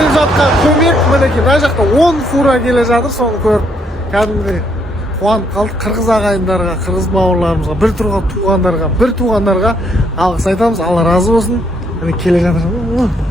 келіп жатқан көмек мінекей мына жақта 10 фура келе жатыр, соны көріп кәдімгідей қуанып қалдық. Қырғыз ағайындарға, қырғыз бауырларымызға, бір туғандарға алғыс айтамыз. Алла разы болсын. Міне келе жатыр.